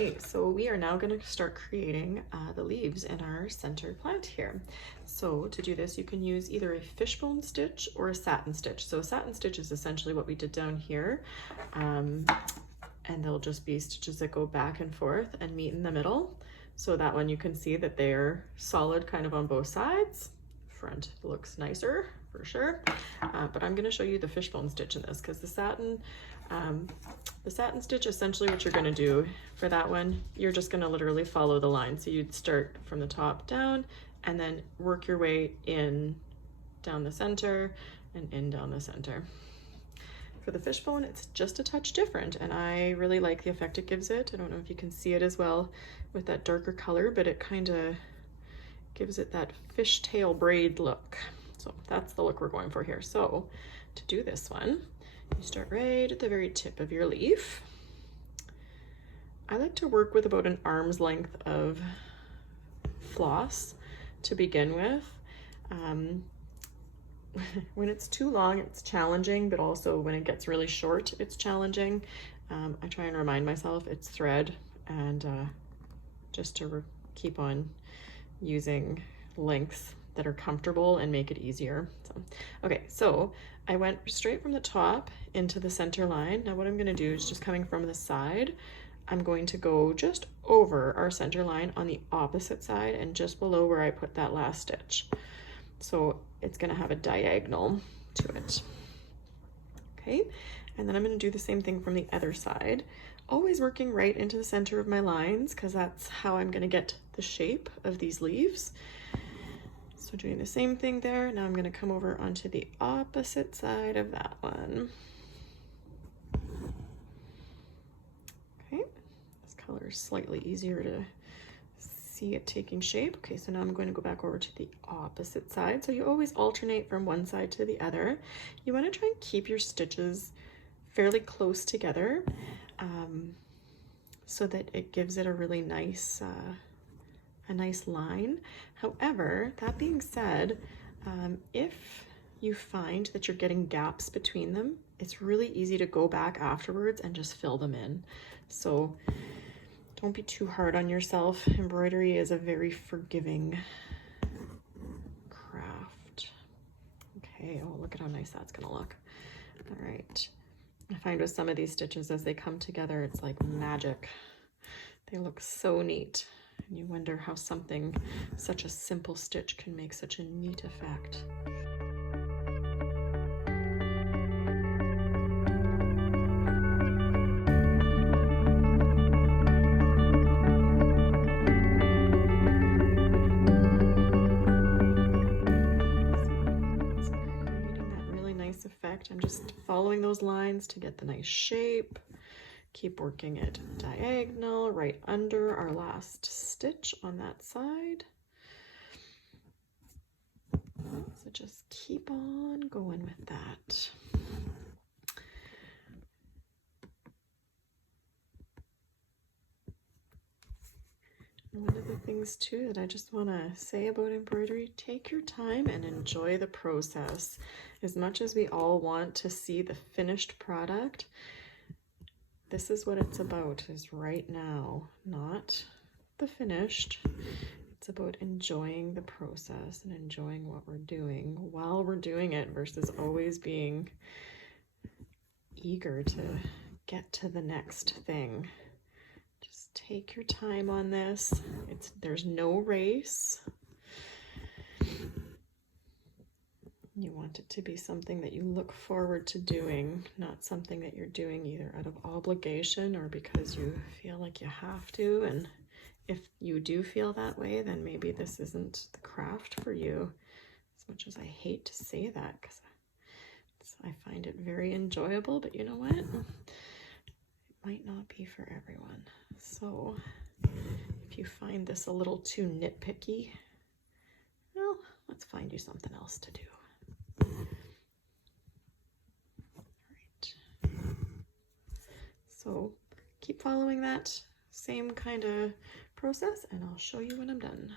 Okay, so we are now going to start creating the leaves in our center plant here. So to do this, you can use either a fishbone stitch or a satin stitch. So a satin stitch is essentially what we did down here. And they'll just be stitches that go back and forth and meet in the middle. So that one you can see that they're solid kind of on both sides. Front looks nicer for sure. But I'm going to show you the fishbone stitch in this because the satin stitch, essentially what you're going to do for that one, you're just going to literally follow the line. So you'd start from the top down and then work your way in down the center and in down the center. For the fishbone, it's just a touch different, and I really like the effect it gives it. I don't know if you can see it as well with that darker color, but it kind of gives it that fishtail braid look. So that's the look we're going for here. So to do this one, you start right at the very tip of your leaf. I like to work with about an arm's length of floss to begin with. When it's too long, it's challenging, but also when it gets really short, it's challenging. I try and remind myself it's thread, and just to keep on using lengths that are comfortable and make it easier. So, okay, so I went straight from the top into the center line. Now what I'm gonna do is just coming from the side, I'm going to go just over our center line on the opposite side and just below where I put that last stitch. So it's gonna have a diagonal to it. Okay, and then I'm gonna do the same thing from the other side, always working right into the center of my lines because that's how I'm gonna get the shape of these leaves. So doing the same thing there. Now I'm gonna come over onto the opposite side of that one. Okay, this color is slightly easier to see it taking shape. Okay, so now I'm going to go back over to the opposite side. So you always alternate from one side to the other. You want to try and keep your stitches fairly close together so that it gives it a really nice line. However, that being said, if you find that you're getting gaps between them, it's really easy to go back afterwards and just fill them in. So don't be too hard on yourself. Embroidery is a very forgiving craft. Okay, oh, look at how nice that's gonna look. All right, I find with some of these stitches as they come together, it's like magic. They look so neat. And you wonder how something, such a simple stitch, can make such a neat effect. Effect. I'm just following those lines to get the nice shape. Keep working it diagonal right under our last stitch on that side. So just keep on going with that. One of the things too that I just want to say about embroidery, take your time and enjoy the process. As much as we all want to see the finished product, this is what it's about, is right now, not the finished. It's about enjoying the process and enjoying what we're doing while we're doing it versus always being eager to get to the next thing. Just take your time on this. There's no race. You want it to be something that you look forward to doing, not something that you're doing either out of obligation or because you feel like you have to. And if you do feel that way, then maybe this isn't the craft for you. As much as I hate to say that, because I find it very enjoyable, but you know what? It might not be for everyone. So if you find this a little too nitpicky, well, let's find you something else to do. So keep following that same kind of process and I'll show you when I'm done.